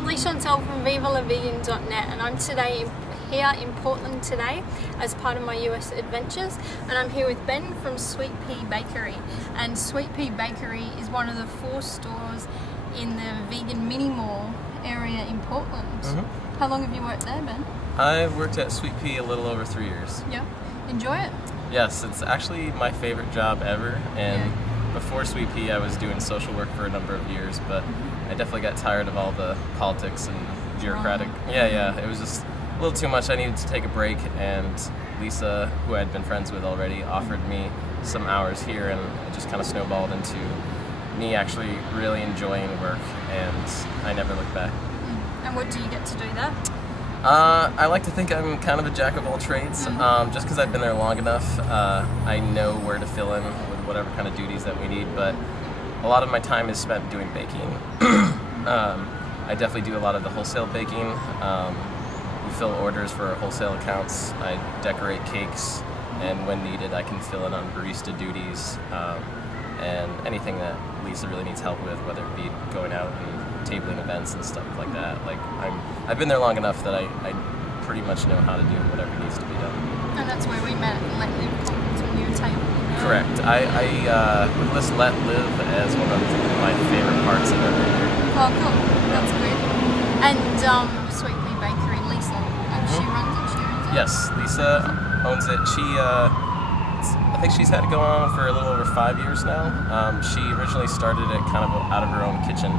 I'm Leigh-Chantelle from VivaLaVegan.net, and I'm here in Portland today as part of my US adventures, and I'm here with Ben from Sweet Pea Bakery. And Sweet Pea Bakery is one of the 4 stores in the vegan mini mall area in Portland. Mm-hmm. How long have you worked there, Ben? I've worked at Sweet Pea a little over 3 years. Yeah. Enjoy it? Yes, it's actually my favorite job ever, and before Sweet Pea I was doing social work for a number of years, but I definitely got tired of all the politics and bureaucratic. It was just a little too much. I needed to take a break, and Lisa, who I'd been friends with already, offered me some hours here, and it just kind of snowballed into me actually really enjoying work, and I never looked back. And what do you get to do there? I like to think I'm kind of a jack of all trades, just because I've been there long enough. I know where to fill in with whatever kind of duties that we need, but a lot of my time is spent doing baking. I definitely do a lot of the wholesale baking. We fill orders for our wholesale accounts. I decorate cakes, and when needed I can fill in on barista duties, and anything that Lisa really needs help with, whether it be going out and tabling events and stuff like that. Like I've been there long enough that I pretty much know how to do whatever needs to be done. And that's where we met and let live when you were tabling. Correct. I would list Let Live as one of my favorite parts of every year. Oh, cool. That's good. And Sweet Pea Bakery, Lisa, and she runs it, she owns it? Yes, Lisa owns it. I think she's had it going on for a little over 5 years now. She originally started it kind of out of her own kitchen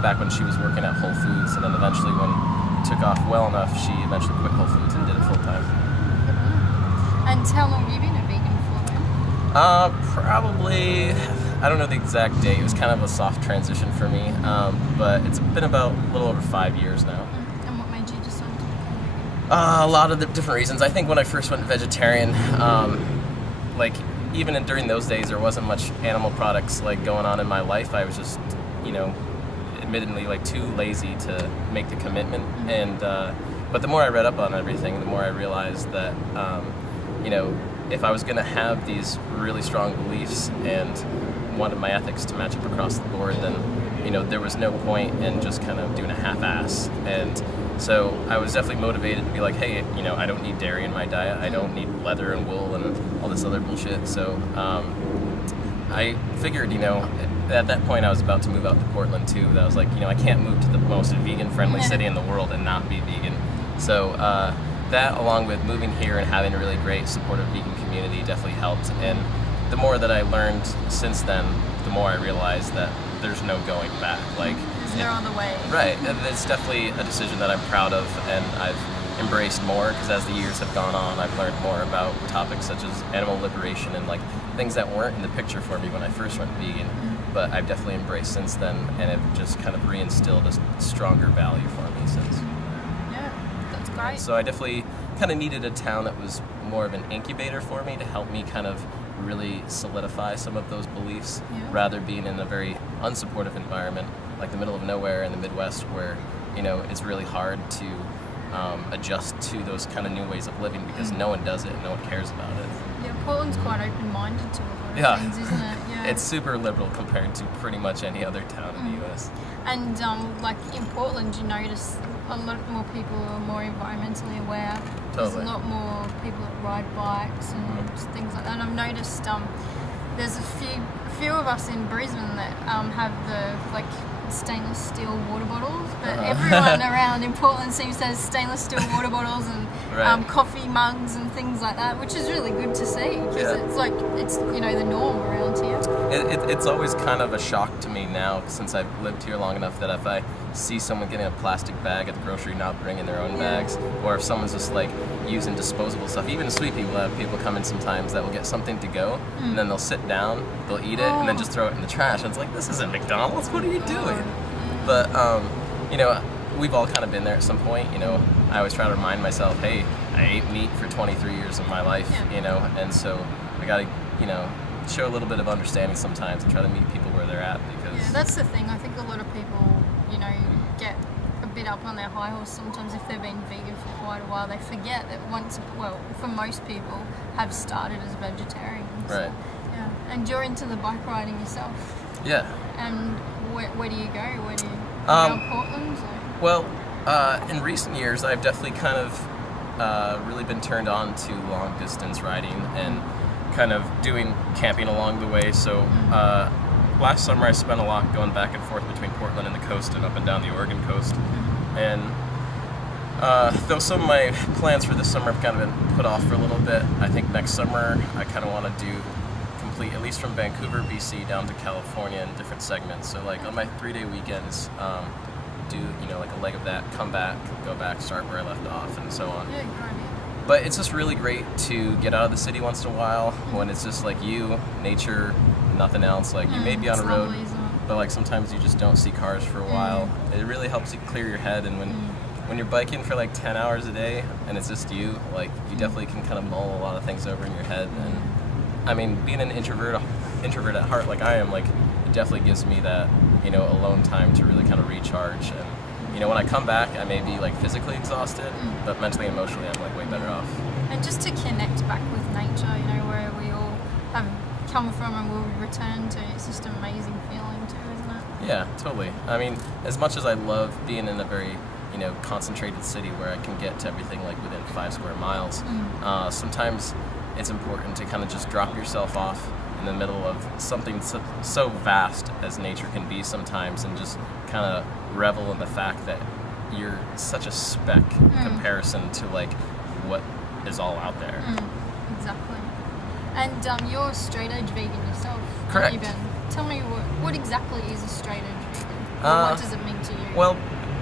back when she was working at Whole Foods, and then eventually when it took off well enough, she eventually quit Whole Foods and did it full time. And how long have you been a vegan for then? Probably, I don't know the exact date. It was kind of a soft transition for me, but it's been about a little over 5 years now. And what made you decide to become vegan? A lot of the different reasons. I think when I first went vegetarian, even during those days, there wasn't much animal products going on in my life. I was just, admittedly too lazy to make the commitment. And but the more I read up on everything, the more I realized that if I was going to have these really strong beliefs and wanted my ethics to match up across the board, then there was no point in just kind of doing a half-ass. And so I was definitely motivated to be like, hey, I don't need dairy in my diet. I don't need leather and wool and all this other bullshit. So I figured, at that point I was about to move out to Portland too. That I was like, I can't move to the most vegan-friendly city in the world and not be vegan. So that, along with moving here and having a really great supportive vegan community, definitely helped. And the more that I learned since then, the more I realized that there's no going back. There's no other way. Right. It's definitely a decision that I'm proud of, and I've embraced more because as the years have gone on, I've learned more about topics such as animal liberation and things that weren't in the picture for me when I first went vegan, but I've definitely embraced since then, and it just kind of reinstilled a stronger value for me since. Yeah, that's great. So I definitely kind of needed a town that was more of an incubator for me to help me kind of really solidify some of those beliefs, rather being in a very unsupportive environment like the middle of nowhere in the Midwest, where it's really hard to adjust to those kind of new ways of living because no one does it and no one cares about it. Yeah, Portland's quite open-minded to a lot of things, isn't it? Yeah. It's super liberal compared to pretty much any other town in the US. And in Portland, you notice a lot more people are more environmentally aware. Totally. There's a lot more people that ride bikes and things like that. And I've noticed there's a few of us in Brisbane that have the stainless steel water bottles, but everyone around in Portland seems to have stainless steel water bottles and coffee mugs and things like that, which is really good to see because it's the norm around here. It's always kind of a shock to me now, since I've lived here long enough, that if I see someone getting a plastic bag at the grocery, not bringing their own bags, or if someone's just using disposable stuff. Even Sweet Pea will have people come in sometimes that will get something to go, and then they'll sit down, they'll eat it, and then just throw it in the trash. And it's like, this isn't McDonald's, what are you doing? But, we've all kind of been there at some point. I always try to remind myself, hey, I ate meat for 23 years of my life, and so I gotta, show a little bit of understanding sometimes and try to meet people where they're at, because... Yeah, that's the thing. I think a lot of people, get a bit up on their high horse sometimes if they've been vegan for quite a while. They forget that for most people, have started as vegetarians. Right. Yeah. And you're into the bike riding yourself. Yeah. And where do you go? around Portland? Or? Well, in recent years, I've definitely kind of really been turned on to long distance riding and kind of doing camping along the way. So last summer I spent a lot going back and forth between Portland and the coast and up and down the Oregon coast. And though some of my plans for this summer have kind of been put off for a little bit, I think next summer I kind of want to do complete, at least from Vancouver, BC down to California in different segments. So like on my 3-day weekends, do like a leg of that, come back, go back, start where I left off, and so on. Yeah, good idea. But it's just really great to get out of the city once in a while when it's just like you, nature, nothing else. Like you may be on a road, lovely, isn't it? but like sometimes you just don't see cars for a while. It really helps you clear your head, and when you're biking for like 10 hours a day and it's just you, like you definitely can kind of mull a lot of things over in your head. And I mean, being an introvert at heart like I am, like it definitely gives me that, alone time to really kind of recharge. And when I come back, I may be like physically exhausted, but mentally and emotionally I'm like way better off. And just to connect back with nature, where we all have come from and will return to, it's just an amazing feeling too, isn't it? Yeah, totally. I mean, as much as I love being in a very concentrated city where I can get to everything like within 5 square miles, sometimes it's important to kind of just drop yourself off in the middle of something so vast as nature can be sometimes, and just kind of revel in the fact that you're such a speck comparison to like what is all out there. Exactly. And you're a straight edge vegan yourself. Correct. You, Ben? Tell me what exactly is a straight edge vegan? Or what does it mean to you? Well,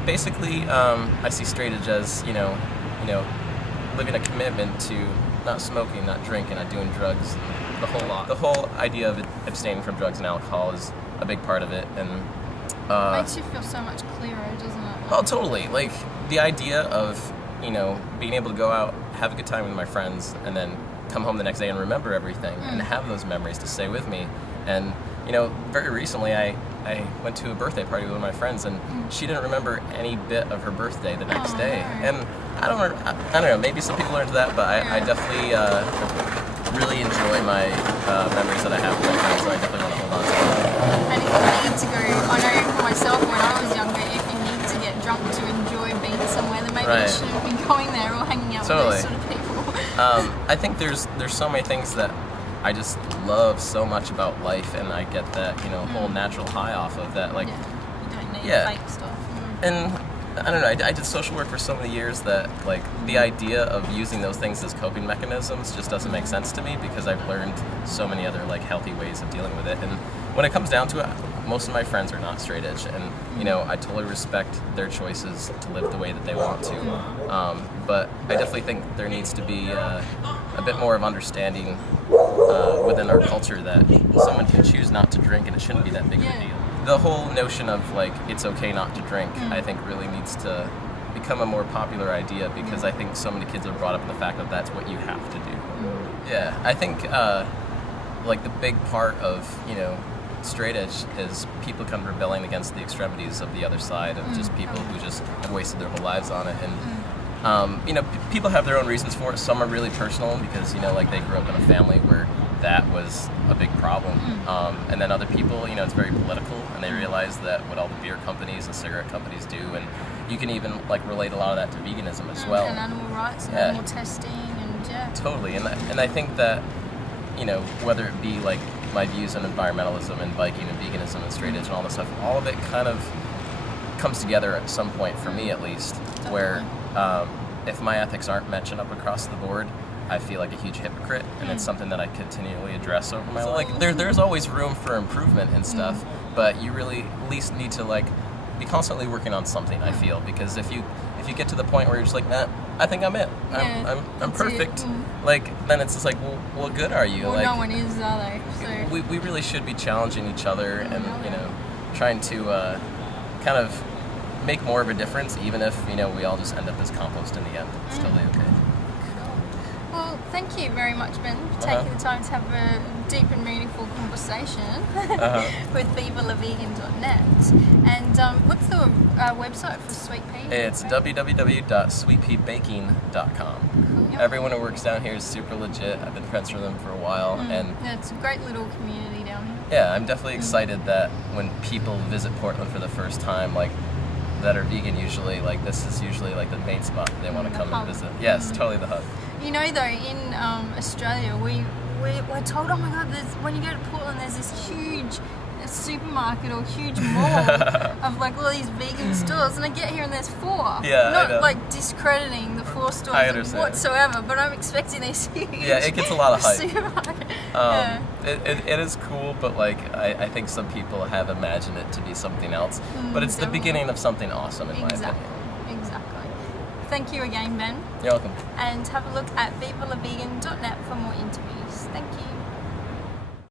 basically, I see straight edge as living a commitment to not smoking, not drinking, not doing drugs, the whole lot. The whole idea of abstaining from drugs and alcohol is a big part of it, and makes you feel so much clearer, doesn't it? Oh, totally. Like the idea of being able to go out, have a good time with my friends, and then come home the next day and remember everything and have those memories to stay with me. And very recently I went to a birthday party with one of my friends, and she didn't remember any bit of her birthday the next day. No. And I don't know, maybe some people are into that, but I definitely really enjoy my memories that I have with my friends, so I definitely want to hold on to them. And if you need to go, I know for myself when I was younger, if you need to get drunk to enjoy being somewhere, then maybe you shouldn't be going there or hanging out with those sort of people. I think there's so many things that I just love so much about life, and I get that whole natural high off of that. Like, you don't need fake stuff. And I don't know, I did social work for so many years that like the idea of using those things as coping mechanisms just doesn't make sense to me, because I've learned so many other like healthy ways of dealing with it. And when it comes down to it, most of my friends are not straight edge, and I totally respect their choices to live the way that they want to. But I definitely think there needs to be a bit more of understanding within our culture that someone can choose not to drink and it shouldn't be that big of a deal. The whole notion of like it's okay not to drink, I think really needs to become a more popular idea, because I think so many kids are brought up in the fact that that's what you have to do. Yeah, I think like the big part of straight edge is people kind of rebelling against the extremities of the other side of just people who just have wasted their whole lives on it. And people have their own reasons for it. Some are really personal because like they grew up in a family where that was a big problem. And then other people, it's very political, and they realize that what all the beer companies and cigarette companies do, and you can even like relate a lot of that to veganism as well. And animal rights and animal testing and Totally. And I think that, whether it be like my views on environmentalism and biking and veganism and straight edge and all this stuff, all of it kind of comes together at some point, for me at least, where if my ethics aren't matching up across the board, I feel like a huge hypocrite, and it's something that I continually address over my life. Like there's always room for improvement and stuff, but you really at least need to like be constantly working on something, I feel, because if you get to the point where you're just like, nah, I think I'm it. I'm perfect. Like then it's just like, well, what good are you? Well, like no one is, are they? So we really should be challenging each other and trying to kind of make more of a difference, even if we all just end up as compost in the end. It's totally okay. Well, thank you very much, Ben, for taking the time to have a deep and meaningful conversation with VivaLaVegan.net. And what's the website for Sweet Pea? It's www.sweetpeabaking.com. Cool. Everyone who works down here is super legit. I've been friends with them for a while, and it's a great little community down here. Yeah, I'm definitely excited that when people visit Portland for the first time, like that are vegan, usually like this is usually like the main spot they want to come and visit. Yes, totally the hub. You know, though, in Australia, we're told, oh my God, when you go to Portland, there's this huge supermarket or huge mall of like all these vegan stores, and I get here and there's 4. Yeah, not like discrediting the 4 stores whatsoever, but I'm expecting this huge. Yeah, it gets a lot of hype. Supermarket. It is cool, but like I think some people have imagined it to be something else. But it's the beginning of something awesome, in my opinion. Exactly. Thank you again, Ben. You're welcome. And have a look at vivalavegan.net for more interviews. Thank you.